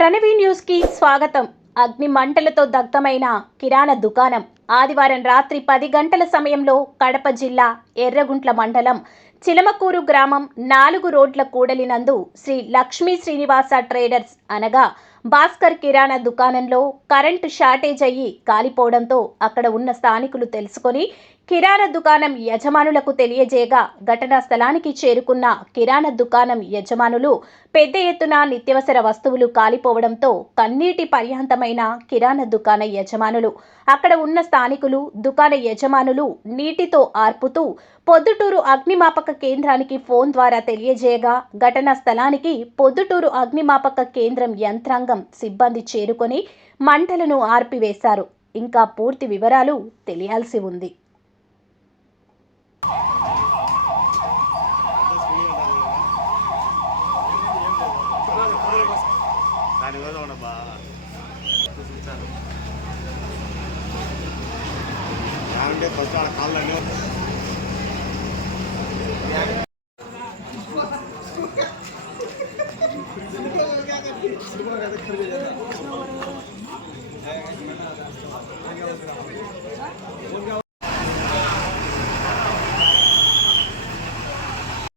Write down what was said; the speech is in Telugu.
ప్రణవి న్యూస్ కి స్వాగతం. అగ్ని మంటలతో దగ్ధమైన కిరాణా దుకాణం ఆదివారం రాత్రి 10 గంటల సమయంలో కడప జిల్లా ఎర్రగుంట్ల మండలం చిలమకూరు గ్రామం 4 రోడ్ల కూడలినందు శ్రీ లక్ష్మీ శ్రీనివాస ట్రేడర్స్ అనగా భాస్కర్ కిరాణా దుకాణంలో కరెంటు షార్టేజ్ అయ్యి కాలిపోవడంతో అక్కడ ఉన్న స్థానికులు తెలుసుకొని కిరాణా దుకాణం యజమానులకు తెలియజేయగా ఘటనా స్థలానికి చేరుకున్న కిరాణా దుకాణం యజమానులు పెద్ద ఎత్తున నిత్యవసర వస్తువులు కాలిపోవడంతో కన్నీటి పర్యంతమైన కిరాణా దుకాణ యజమానులు అక్కడ ఉన్న స్థానికులు దుకాణ యజమానులు నీటితో ఆర్పుతూ పొద్దుటూరు అగ్నిమాపక కేంద్రానికి ఫోన్ ద్వారా తెలియజేయగా ఘటనా స్థలానికి పొద్దుటూరు అగ్నిమాపక కేంద్రం యంత్రాంగం సిబ్బంది చేరుకొని మంటలను ఆర్పివేశారు. ఇంకా పూర్తి వివరాలు తెలియాల్సి ఉంది.